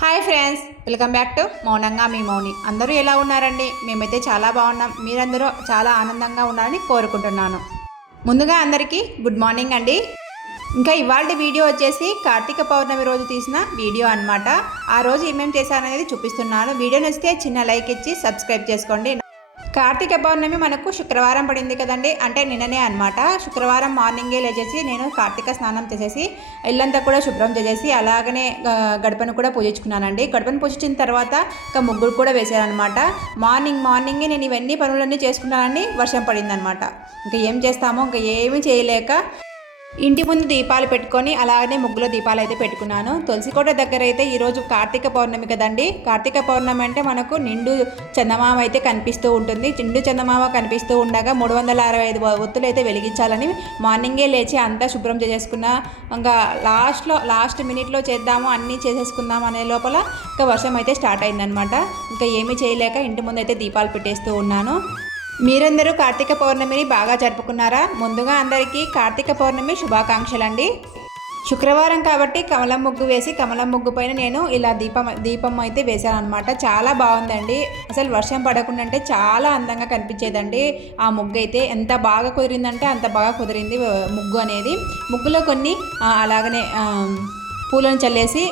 Hi friends, welcome back to మౌనంగా మీ మౌని. అందరూ ఎలా ఉన్నారండి? మేమైతే చాలా బాగున్నాం. మీరందరూ చాలా ఆనందంగా ఉన్నారని కోరుకుంటున్నాను. ముందుగా అందరికీ గుడ్ మార్నింగ్ అండి. ఇంకా ఇవాళ వీడియో వచ్చేసి కార్తీక పౌర్ణమి రోజు తీసిన వీడియో అనమాట. ఆ రోజు ఏమేమి చేశాననేది చూపిస్తున్నాను. వీడియో నచ్చితే చిన్న లైక్ ఇచ్చి సబ్స్క్రైబ్ చేసుకోండి. కార్తీక పౌర్ణమి మనకు శుక్రవారం పడింది కదండి, అంటే నిన్ననే అనమాట. శుక్రవారం మార్నింగే లేచేసి నేను కార్తీక స్నానం చేసేసి ఇల్లంతా కూడా శుభ్రం చేసేసి అలాగనే గడపను కూడా పూజించుకున్నానండి. గడపను పూజించిన తర్వాత ఇంకా ముగ్గురు కూడా వేసారనమాట. మార్నింగే నేను ఇవన్నీ పనులన్నీ చేసుకున్నానండి. వర్షం పడిందనమాట. ఇంకా ఏం చేస్తామో ఇంకా ఏమీ చేయలేక ఇంటి ముందు దీపాలు పెట్టుకొని అలాగనే ముగ్గులో దీపాలు అయితే పెట్టుకున్నాను. తులసికోట దగ్గర అయితే ఈరోజు కార్తీక పౌర్ణమి కదండి. కార్తీక పౌర్ణమి అంటే మనకు నిండు చందమామ అయితే కనిపిస్తూ ఉంటుంది. నిండు చందమామ కనిపిస్తూ ఉండగా 365 ఒత్తులు అయితే వెలిగించాలని మార్నింగే లేచి అంతా శుభ్రం చేసేసుకున్న. ఇంకా లాస్ట్ మినిట్లో చేద్దాము అన్నీ చేసేసుకుందాం అనే లోపల ఇంకా వర్షం అయితే స్టార్ట్ అయిందనమాట. ఇంకా ఏమీ చేయలేక ఇంటి ముందు అయితే దీపాలు పెట్టేస్తూ ఉన్నాను. మీరందరూ కార్తీక పౌర్ణమిని బాగా జరుపుకున్నారా? ముందుగా అందరికీ కార్తీక పౌర్ణమి శుభాకాంక్షలండి. శుక్రవారం కాబట్టి కమలం ముగ్గు వేసి కమలం ముగ్గు పైన నేను ఇలా దీపం అయితే వేశాను అనమాట. చాలా బాగుందండి. అసలు వర్షం పడకుండా అంటే చాలా అందంగా కనిపించేదండి. ఆ ముగ్గు అయితే ఎంత బాగా కుదిరిందంటే అంత బాగా కుదిరింది ముగ్గు అనేది. ముగ్గులో కొన్ని అలాగనే పూలను చల్లేసి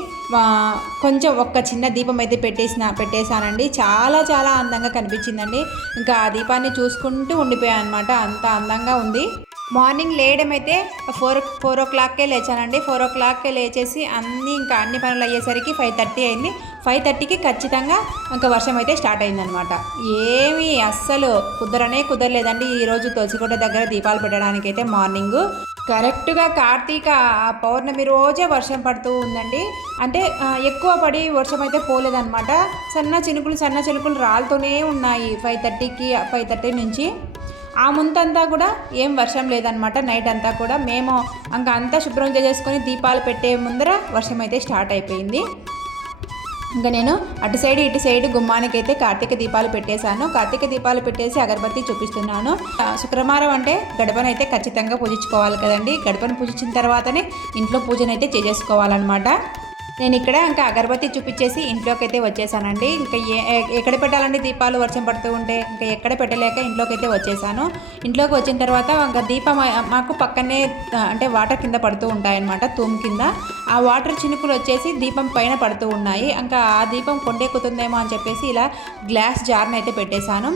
కొంచెం ఒక్క చిన్న దీపం అయితే పెట్టేశానండి. చాలా అందంగా కనిపించిందండి. ఇంకా ఆ దీపాన్ని చూసుకుంటూ ఉండిపోయాను అనమాట. అంత అందంగా ఉంది. మార్నింగ్ లేయడం అయితే ఫోర్ ఓ క్లాక్కే లేచానండి. 4 o'clockకే లేచేసి అన్ని పనులు అయ్యేసరికి 5:30 అయింది. 5:30కి ఖచ్చితంగా ఇంకా వర్షం అయితే స్టార్ట్ అయిందనమాట. ఏమీ అస్సలు కుదరలేదండి ఈరోజు తులసికోట దగ్గర దీపాలు పెట్టడానికి అయితే. మార్నింగ్ కరెక్ట్గా కార్తీక పౌర్ణమి రోజే వర్షం పడుతూ ఉందండి. అంటే ఎక్కువ పడి వర్షం అయితే పోలేదన్నమాట. సన్న చినుకులు రాలుతూనే ఉన్నాయి 5:30 నుంచి. ఆ ముంతంతా కూడా ఏం వర్షం లేదనమాట. నైట్ అంతా కూడా మేము ఇంకా అంతా శుభ్రం చేసుకొని దీపాలు పెట్టే ముందర వర్షం అయితే స్టార్ట్ అయిపోయింది. ఇంకా నేను అటు సైడ్ గుమ్మానికి అయితే కార్తీక దీపాలు పెట్టేశాను. కార్తీక దీపాలు పెట్టేసి అగరబత్తి చూపిస్తున్నాను. శుక్రవారం అంటే గడపను అయితే ఖచ్చితంగా పూజించుకోవాలి కదండి. గడపను పూజించిన తర్వాతనే ఇంట్లో పూజనైతే చేసేసుకోవాలన్నమాట. నేను ఇక్కడ ఇంకా అగరబత్తి చూపించేసి ఇంట్లోకి అయితే వచ్చేసానండి. ఇంకా ఎక్కడ పెట్టాలండి దీపాలు వర్షం పడుతూ ఉంటే ఇంకా ఎక్కడ పెట్టలేక ఇంట్లోకి అయితే వచ్చేసాను. ఇంట్లోకి వచ్చిన తర్వాత ఇంకా దీపం మాకు పక్కనే అంటే వాటర్ కింద పడుతూ ఉంటాయన్నమాట, తూము కింద. ఆ వాటర్ చినుకులు వచ్చేసి దీపం పైన పడుతూ ఉన్నాయి. ఇంకా ఆ దీపం కొండెక్కుతుందేమో అని చెప్పేసి ఇలా గ్లాస్ జార్ని అయితే పెట్టేశాను.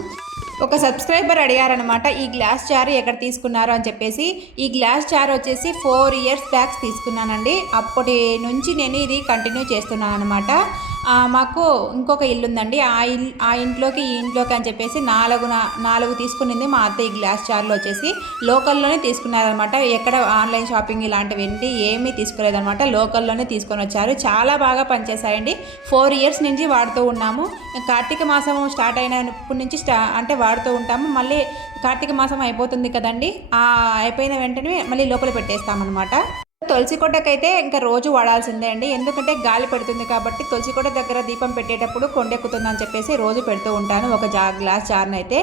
ఒక సబ్స్క్రైబర్ అడిగారనమాట, ఈ గ్లాస్ జార్ ఎక్కడ తీసుకున్నారు అని చెప్పేసి. ఈ గ్లాస్ జార్ వచ్చేసి 4 years బ్యాక్ తీసుకున్నానండి. అప్పటి నుంచి నేను ఇది కంటిన్యూ చేస్తున్నాను అనమాట. మాకు ఇంకొక ఇల్లు ఉందండి. ఆ ఇంట్లోకి ఈ ఇంట్లోకి అని చెప్పేసి 4 తీసుకునింది మా అత్త. ఈ గ్లాస్ జార్లో వచ్చేసి లోకల్లోనే తీసుకున్నారనమాట. ఎక్కడ ఆన్లైన్ షాపింగ్ ఇలాంటివి ఏమీ తీసుకోలేదనమాట. లోకల్లోనే తీసుకొని వచ్చారు. చాలా బాగా పనిచేశాయండి. 4 years నుంచి వాడుతూ ఉన్నాము. కార్తీక మాసం స్టార్ట్ అయినప్పటి నుంచి అంటే వాడుతూ ఉంటాము. మళ్ళీ కార్తీక మాసం అయిపోతుంది కదండి, అయిపోయిన వెంటనే మళ్ళీ లోపల పెట్టేస్తామన్నమాట. తులసికోటకైతే ఇంకా రోజు వాడాల్సిందే అండి. ఎందుకంటే గాలి పెడుతుంది కాబట్టి తులసికోట దగ్గర దీపం పెట్టేటప్పుడు కొండెక్కుతుందని చెప్పేసి రోజు పెడుతూ ఉంటాను ఒక గ్లాస్ జార్ని అయితే.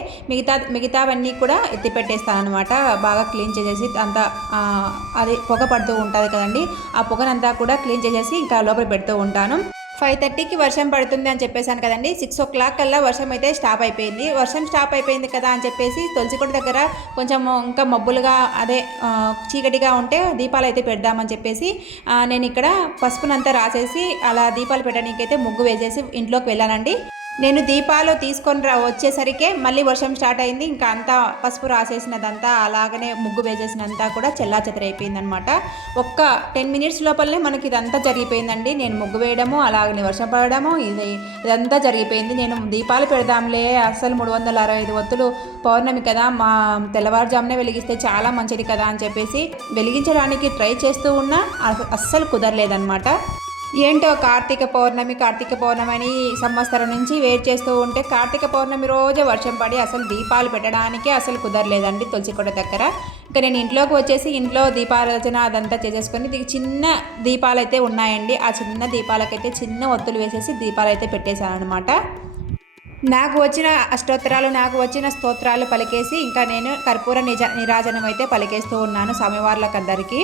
మిగతావన్నీ కూడా ఎత్తి పెట్టేస్తాను అనమాట. బాగా క్లీన్ చేసేసి అంతా అది పొగ పడుతూ ఉంటుంది కదండి, ఆ పొగనంతా కూడా క్లీన్ చేసేసి ఇంకా లోపల పెడుతూ ఉంటాను. 5:30కి వర్షం పడుతుంది అని చెప్పేశాను కదండి. 6 o'clock కల్లా వర్షం అయితే స్టాప్ అయిపోయింది. వర్షం స్టాప్ అయిపోయింది కదా అని చెప్పేసి తులసికోట దగ్గర కొంచెం ఇంకా మబ్బులుగా అదే చీకటిగా ఉంటే దీపాలు అయితే పెడదామని చెప్పేసి నేను ఇక్కడ పసుపునంతా రాసేసి అలా దీపాలు పెట్టడానికి అయితే ముగ్గు వేసేసి ఇంట్లోకి వెళ్ళానండి. నేను దీపాలు తీసుకొని వచ్చేసరికే మళ్ళీ వర్షం స్టార్ట్ అయింది. ఇంకా అంతా పసుపు రాసేసినదంతా అలాగనే ముగ్గు వేసేసినంతా కూడా చెల్లాచెదరైపోయింది అనమాట. ఒక్క 10 minutes లోపలనే మనకి ఇదంతా జరిగిపోయిందండి. నేను ముగ్గు వేయడము అలాగనే వర్షం పడడము ఇదంతా జరిగిపోయింది. నేను దీపాలు పెడదాంలే, అస్సలు 365 ఒత్తులు పౌర్ణమి కదా, మా తెల్లవారుజామునే వెలిగిస్తే చాలా మంచిది కదా అని చెప్పేసి వెలిగించడానికి ట్రై చేస్తూ ఉన్నా అస్సలు కుదరలేదన్నమాట. ఏంటో కార్తీక పౌర్ణమి అని సంవత్సరం నుంచి వెయిట్ చేస్తూ ఉంటే కార్తీక పౌర్ణమి రోజే వర్షం పడి అసలు దీపాలు పెట్టడానికే అసలు కుదరలేదండి తులసికోట దగ్గర. ఇంకా నేను ఇంట్లోకి వచ్చేసి ఇంట్లో దీపారాధన అదంతా చేసేసుకొని చిన్న దీపాలు అయితే ఉన్నాయండి. ఆ చిన్న దీపాలకైతే చిన్న ఒత్తులు వేసేసి దీపాలు అయితే పెట్టేశాను అనమాట. నాకు వచ్చిన అష్టోత్తరాలు నాకు వచ్చిన స్తోత్రాలు పలికేసి ఇంకా నేను కర్పూర నిరాజనం అయితే పలికేస్తూ ఉన్నాను స్వామివార్లకు అందరికీ.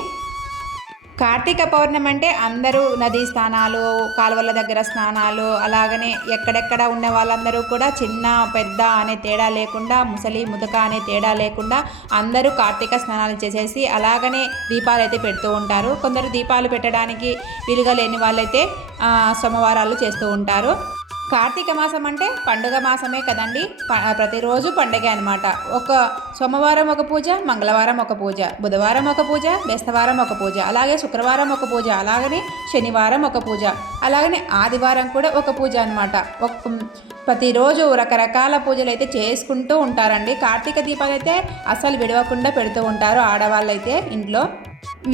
కార్తీక పౌర్ణమి అంటే అందరూ నదీ స్నానాలు, కాలువల దగ్గర స్నానాలు, అలాగనే ఎక్కడెక్కడ ఉన్న వాళ్ళందరూ కూడా చిన్న పెద్ద అనే తేడా లేకుండా, ముసలి ముతక అనే తేడా లేకుండా అందరూ కార్తీక స్నానాలు చేసేసి అలాగనే దీపాలు అయితే పెడుతూ ఉంటారు. కొందరు దీపాలు పెట్టడానికి వీలుగా లేని వాళ్ళైతే సోమవారాలు చేస్తూ ఉంటారు. కార్తీక మాసం అంటే పండుగ మాసమే కదండి. ప్రతిరోజు పండుగ అనమాట. ఒక సోమవారం ఒక పూజ, మంగళవారం ఒక పూజ, బుధవారం ఒక పూజ, బేస్తవారం ఒక పూజ, అలాగే శుక్రవారం ఒక పూజ, అలాగనే శనివారం ఒక పూజ, అలాగనే ఆదివారం కూడా ఒక పూజ అనమాట. ప్రతిరోజు రకరకాల పూజలు అయితే చేసుకుంటూ ఉంటారండి. కార్తీక దీపాలు అయితే అస్సలు విడవకుండా పెడుతూ ఉంటారు ఆడవాళ్ళైతే ఇంట్లో.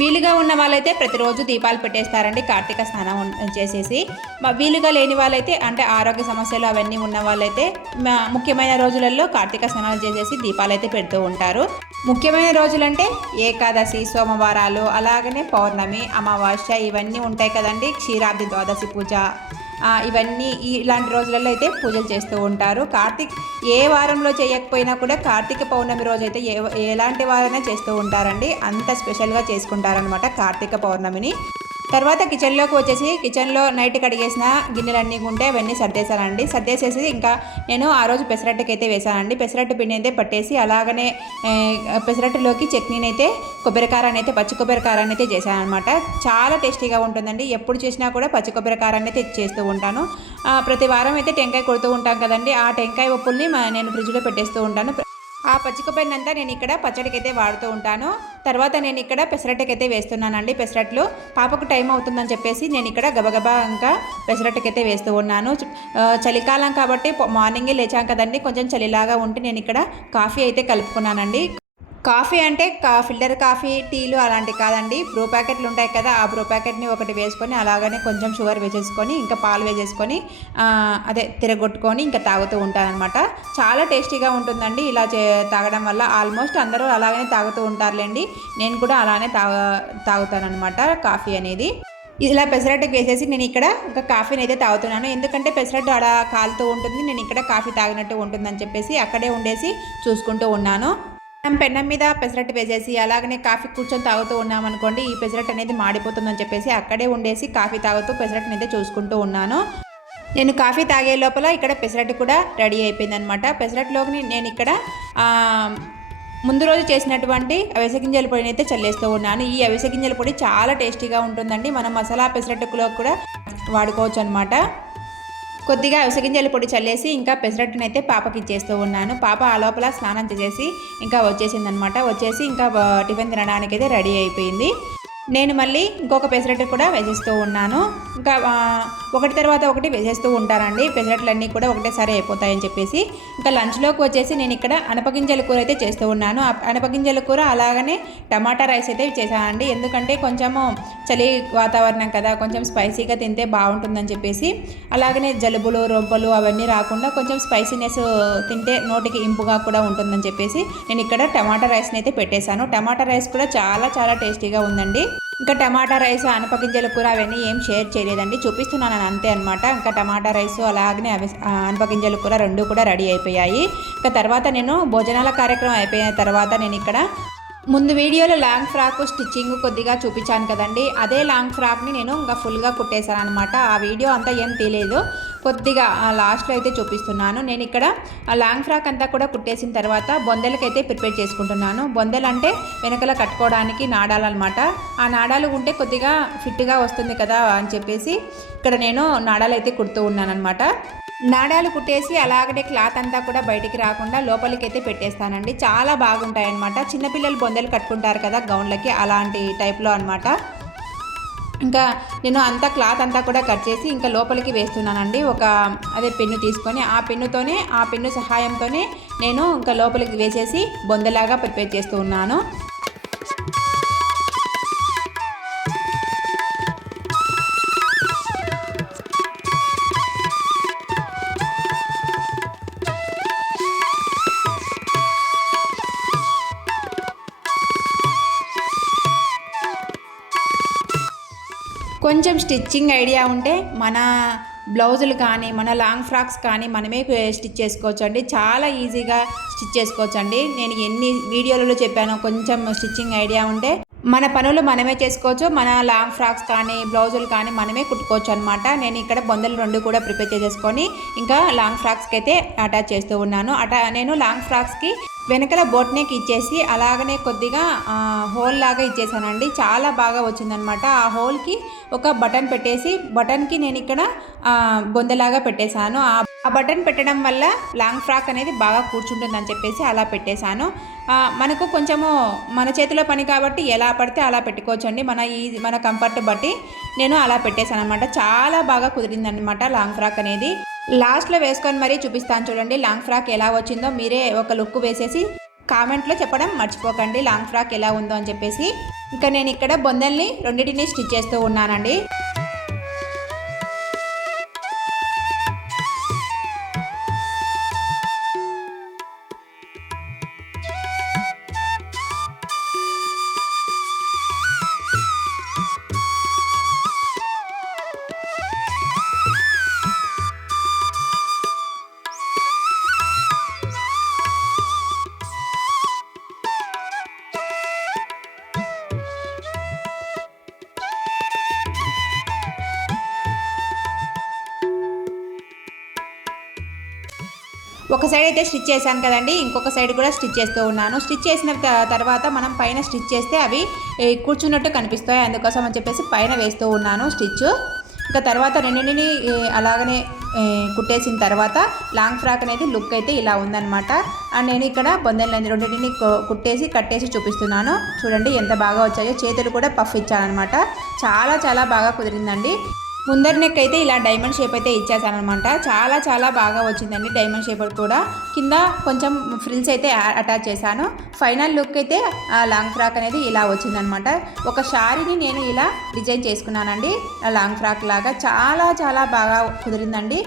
వీలుగా ఉన్న వాళ్ళైతే ప్రతిరోజు దీపాలు పెట్టేస్తారండి కార్తీక స్నానం చేసేసి. వీలుగా లేని వాళ్ళైతే అంటే ఆరోగ్య సమస్యలు అవన్నీ ఉన్న వాళ్ళైతే ముఖ్యమైన రోజులలో కార్తీక స్నానాలు చేసేసి దీపాలు అయితే పెడుతూ ఉంటారు. ముఖ్యమైన రోజులంటే ఏకాదశి, సోమవారాలు, అలాగనే పౌర్ణమి, అమావాస్య ఇవన్నీ ఉంటాయి కదండి. క్షీరాబ్ది ద్వాదశి పూజ ఇవన్నీ ఇలాంటి రోజులలో అయితే పూజలు చేస్తూ ఉంటారు. ఏ వారంలో చేయకపోయినా కూడా కార్తీక పౌర్ణమి రోజు అయితే ఎలాంటి వారైనా చేస్తూ ఉంటారండి. అంత స్పెషల్గా చేసుకుంటారనమాట కార్తీక పౌర్ణమిని. తర్వాత కిచెన్లోకి వచ్చేసి కిచెన్లో నైట్ కడిగేసిన గిన్నెలన్నీ ఉంటే అవన్నీ సర్దేశానండి. సర్దేసేసి ఇంకా నేను ఆ రోజు పెసరట్టుకి అయితే వేసానండి. పెసరట్టు పిండి అయితే పట్టేసి అలాగనే పెసరట్టులోకి చట్నీని అయితే కొబ్బరికారాన్ని అయితే పచ్చి కొబ్బరికారాన్ని అయితే చేశాను అనమాట. చాలా టేస్టీగా ఉంటుందండి. ఎప్పుడు చేసినా కూడా పచ్చి కొబ్బరికారాన్ని అయితే చేస్తూ ఉంటాను. ప్రతి వారం అయితే టెంకాయ కొడుతూ ఉంటాం కదండి. ఆ టెంకాయ ఉప్పుల్ని నేను ఫ్రిడ్జ్లో పెట్టేస్తూ ఉంటాను. ఆ పచ్చి కొబ్బరినంతా నేను ఇక్కడ పచ్చడికి అయితే వాడుతూ ఉంటాను. తర్వాత నేను ఇక్కడ పెసరట్టుకైతే వేస్తున్నానండి. పెసరట్లు పాపకు టైం అవుతుందని చెప్పేసి నేను ఇక్కడ గబగబా ఇంకా పెసరట్టుకైతే వేస్తూ ఉన్నాను. చలికాలం కాబట్టి మార్నింగే లేచాం కదండి, కొంచెం చలిలాగా ఉంటే నేను ఇక్కడ కాఫీ అయితే కలుపుకున్నానండి. కాఫీ అంటే ఫిల్టర్ కాఫీ, టీలు అలాంటివి కాదండి. బ్రూ ప్యాకెట్లు ఉంటాయి కదా, ఆ బ్రూ ప్యాకెట్ని ఒకటి వేసుకొని అలాగనే కొంచెం షుగర్ వేసేసుకొని ఇంకా పాలు వేసేసుకొని తిరగొట్టుకొని ఇంకా తాగుతూ ఉంటానన్నమాట. చాలా టేస్టీగా ఉంటుందండి ఇలా తాగడం వల్ల. ఆల్మోస్ట్ అందరూ అలాగనే తాగుతూ ఉంటారులేండి. నేను కూడా అలానే తాగుతానన్నమాట కాఫీ అనేది. ఇలా పెసరట్టుకు వేసేసి నేను ఇక్కడ ఇంకా కాఫీని అయితే తాగుతున్నాను. ఎందుకంటే పెసరట్టు అలా కాలుతూ ఉంటుంది, నేను ఇక్కడ కాఫీ తాగినట్టు ఉంటుందని చెప్పేసి అక్కడే ఉండేసి చూసుకుంటూ ఉన్నాను. మనం పెన్నం మీద పెసరట్టు వేసేసి అలాగనే కాఫీ కూర్చొని తాగుతూ ఉన్నామనుకోండి, ఈ పెసరట్టు అనేది మాడిపోతుందని చెప్పేసి అక్కడే ఉండేసి కాఫీ తాగుతూ పెసరట్టుని అయితే చూసుకుంటూ ఉన్నాను. నేను కాఫీ తాగే లోపల ఇక్కడ పెసరట్టు కూడా రెడీ అయిపోయిందనమాట. పెసరట్టులోకి నేను ఇక్కడ ముందు రోజు చేసినటువంటి అవిసె గింజల పొడిని అయితే చల్లేస్తూ ఉన్నాను. ఈ అవిసె గింజల పొడి చాలా టేస్టీగా ఉంటుందండి. మనం మసాలా పెసరట్టులో కూడా వాడుకోవచ్చు అనమాట. కొద్దిగా అవిసె గింజల పొడి చల్లేసి ఇంకా పెసరట్టుని అయితే పాపకి ఇచ్చేస్తూ ఉన్నాను. పాప ఆ లోపల స్నానం చేసేసి ఇంకా వచ్చేసిందనమాట. వచ్చేసి ఇంకా టిఫిన్ తినడానికి అయితే రెడీ అయిపోయింది. నేను మళ్ళీ ఇంకొక పెసరట్టు కూడా వేసేస్తూ ఉన్నాను. ఇంకా ఒకటి తర్వాత ఒకటి వేసేస్తూ ఉంటానండి. పెసరట్లన్నీ కూడా ఒకటేసారి అయిపోతాయని చెప్పేసి ఇంకా లంచ్లోకి వచ్చేసి నేను ఇక్కడ అనపగింజల కూర అయితే చేస్తూ ఉన్నాను. అనపగింజల కూర అలాగనే టమాటా రైస్ అయితే చేశానండి. ఎందుకంటే కొంచెము చలి వాతావరణం కదా, కొంచెం స్పైసీగా తింటే బాగుంటుందని చెప్పేసి, అలాగనే జలుబులు రొంపలు అవన్నీ రాకుండా కొంచెం స్పైసీనెస్ తింటే నోటికి ఇంపుగా కూడా ఉంటుందని చెప్పేసి నేను ఇక్కడ టమాటా రైస్ని అయితే పెట్టేశాను. టమాటా రైస్ కూడా చాలా చాలా టేస్టీగా ఉందండి. ఇంకా టమాటా రైస్, అనపగింజల కూర అవన్నీ ఏం షేర్ చేయలేదండి, చూపిస్తున్నాను అంతే అనమాట. ఇంకా టమాటా రైస్ అలాగనే అనపగింజల కూర రెండు కూడా రెడీ అయిపోయాయి. ఇంకా తర్వాత నేను భోజనాల కార్యక్రమం అయిపోయిన తర్వాత నేను ఇక్కడ ముందు వీడియోలో లాంగ్ ఫ్రాక్ స్టిచ్చింగ్ కొద్దిగా చూపించాను కదండి, అదే లాంగ్ ఫ్రాక్ని నేను ఇంకా ఫుల్గా కుట్టేశాను అనమాట. ఆ వీడియో అంతా ఏం తెలియదు, కొద్దిగా లాస్ట్లో అయితే చూపిస్తున్నాను. నేను ఇక్కడ ఆ లాంగ్ ఫ్రాక్ అంతా కూడా కుట్టేసిన తర్వాత బొందెలకైతే ప్రిపేర్ చేసుకుంటున్నాను. బొందెలు అంటే వెనకల కట్టుకోవడానికి నాడాలు అనమాట. ఆ నాడాలు ఉంటే కొద్దిగా ఫిట్గా వస్తుంది కదా అని చెప్పేసి ఇక్కడ నేను నాడాలు అయితే కుడుతూ ఉన్నాను అనమాట. నాడాలు కుట్టేసి అలాగనే క్లాత్ అంతా కూడా బయటికి రాకుండా లోపలికి అయితే పెట్టేస్తానండి. చాలా బాగుంటాయి అనమాట. చిన్నపిల్లలు బొందెలు కట్టుకుంటారు కదా గౌన్లకి, అలాంటి టైప్లో అనమాట. ఇంకా నేను అంతా క్లాత్ అంతా కూడా కట్ చేసి ఇంకా లోపలికి వేస్తున్నానండి. పెన్ను తీసుకొని ఆ పెన్ను సహాయంతోనే నేను ఇంకా లోపలికి వేసేసి బొందలాగా ప్రిపేర్ చేస్తూ ఉన్నాను. కొంచెం స్టిచ్చింగ్ ఐడియా ఉంటే మన బ్లౌజులు కానీ మన లాంగ్ ఫ్రాక్స్ కానీ మనమే స్టిచ్ చేసుకోవచ్చు అండి. చాలా ఈజీగా స్టిచ్ చేసుకోవచ్చు అండి. నేను ఎన్ని వీడియోలలో చెప్పానో, కొంచెం స్టిచ్చింగ్ ఐడియా ఉంటే మన పనులు మనమే చేసుకోవచ్చు. మన లాంగ్ ఫ్రాక్స్ కానీ బ్లౌజులు కానీ మనమే కుట్టుకోవచ్చు అనమాట. నేను ఇక్కడ బొందలు 2 కూడా ప్రిపేర్ చేసేసుకొని ఇంకా లాంగ్ ఫ్రాక్స్కి అయితే అటాచ్ చేస్తూ ఉన్నాను. నేను లాంగ్ ఫ్రాక్స్కి వెనకల బోట్ నెక్ ఇచ్చేసి అలాగనే కొద్దిగా హోల్ లాగా ఇచ్చేసానండి. చాలా బాగా వచ్చిందనమాట. ఆ హోల్కి ఒక బటన్ పెట్టేసి బటన్కి నేను ఇక్కడ బొందలాగా పెట్టేశాను. ఆ బటన్ పెట్టడం వల్ల లాంగ్ ఫ్రాక్ అనేది బాగా కూర్చుంటుందని చెప్పేసి అలా పెట్టేశాను. మనకు కొంచెము మన చేతిలో పని కాబట్టి ఎలా పడితే అలా పెట్టుకోవచ్చండి. మన కంఫర్ట్ బట్టి నేను అలా పెట్టేశాను అనమాట. చాలా బాగా కుదిరిందనమాట లాంగ్ ఫ్రాక్ అనేది. లాస్ట్లో వేసుకొని మరీ చూపిస్తాను చూడండి లాంగ్ ఫ్రాక్ ఎలా వచ్చిందో. మీరే ఒక లుక్ వేసేసి కామెంట్లో చెప్పడం మర్చిపోకండి లాంగ్ ఫ్రాక్ ఎలా ఉందో అని చెప్పేసి. ఇంకా నేను ఇక్కడ బొందల్ని రెండింటిని స్టిచ్ చేస్తూ ఉన్నానండి. ఒక సైడ్ అయితే స్టిచ్ చేశాను కదండి, ఇంకొక సైడ్ కూడా స్టిచ్ చేస్తూ ఉన్నాను. స్టిచ్ చేసిన తర్వాత మనం పైన స్టిచ్ చేస్తే అవి కూర్చున్నట్టు కనిపిస్తాయి. అందుకోసం అని చెప్పేసి పైన వేస్తూ ఉన్నాను స్టిచ్. ఇంకా తర్వాత రెండింటిని అలాగనే కుట్టేసిన తర్వాత లాంగ్ ఫ్రాక్ అనేది లుక్ అయితే ఇలా ఉందన్నమాట. అండ్ నేను ఇక్కడ బొందెలని రెండింటిని కుట్టేసి కట్టేసి చూపిస్తున్నాను. చూడండి ఎంత బాగా వచ్చాయో. చేతులు కూడా పఫ్ ఇచ్చానమాట. చాలా చాలా బాగా కుదిరిందండి. ముందరి నెక్ అయితే ఇలా డైమండ్ షేప్ అయితే ఇచ్చేసానమాట. చాలా చాలా బాగా వచ్చిందండి డైమండ్ షేప్ కూడా. కింద కొంచెం ఫ్రిల్స్ అయితే అటాచ్ చేశాను. ఫైనల్ లుక్ అయితే లాంగ్ ఫ్రాక్ అనేది ఇలా వచ్చిందనమాట. ఒక శారీని నేను ఇలా డిజైన్ చేసుకున్నానండి లాంగ్ ఫ్రాక్ లాగా. చాలా చాలా బాగా కుదిరిందండి.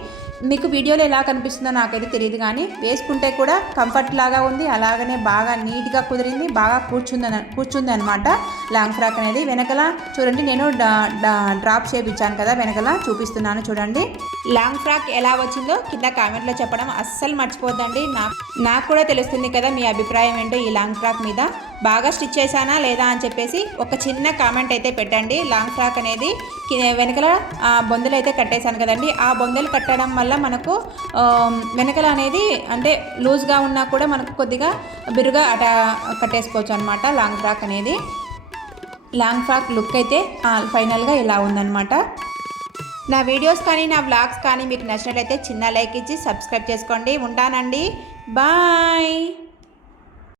మీకు వీడియోలో ఎలా కనిపిస్తుందో నాకైతే తెలియదు, కానీ వేసుకుంటే కూడా కంఫర్ట్ లాగా ఉంది. అలాగనే బాగా నీట్గా కుదిరింది, బాగా కూర్చుంది అనమాట లాంగ్ ఫ్రాక్ అనేది. వెనకల చూడండి నేను డ్రాప్ షేప్ ఇచ్చాను కదా, వెనకల చూపిస్తున్నాను చూడండి. లాంగ్ ఫ్రాక్ ఎలా వచ్చిందో కింద కామెంట్లో చెప్పడం అస్సలు మర్చిపోద్దండి. నాకు కూడా తెలుస్తుంది కదా మీ అభిప్రాయం ఏంటో ఈ లాంగ్ ఫ్రాక్ మీద. బాగా స్టిచ్ చేశానా లేదా అని చెప్పేసి ఒక చిన్న కామెంట్ అయితే పెట్టండి. లాంగ్ ఫ్రాక్ అనేది వెనకల బొందలు అయితే కట్టేశాను కదండి. ఆ బొందలు కట్టడం వల్ల మనకు వెనకల అనేది అంటే లూజ్గా ఉన్నా కూడా మనకు కొద్దిగా బిరుగా కట్టేసుకోవచ్చు అనమాట లాంగ్ ఫ్రాక్ అనేది. లాంగ్ ఫ్రాక్ లుక్ అయితే ఫైనల్గా ఇలా ఉందన్నమాట. నా వీడియోస్ కానీ నా వ్లాగ్స్ కానీ మీకు నచ్చినట్లయితే చిన్న లైక్ ఇచ్చి సబ్స్క్రైబ్ చేసుకోండి. ఉంటానండి, బాయ్.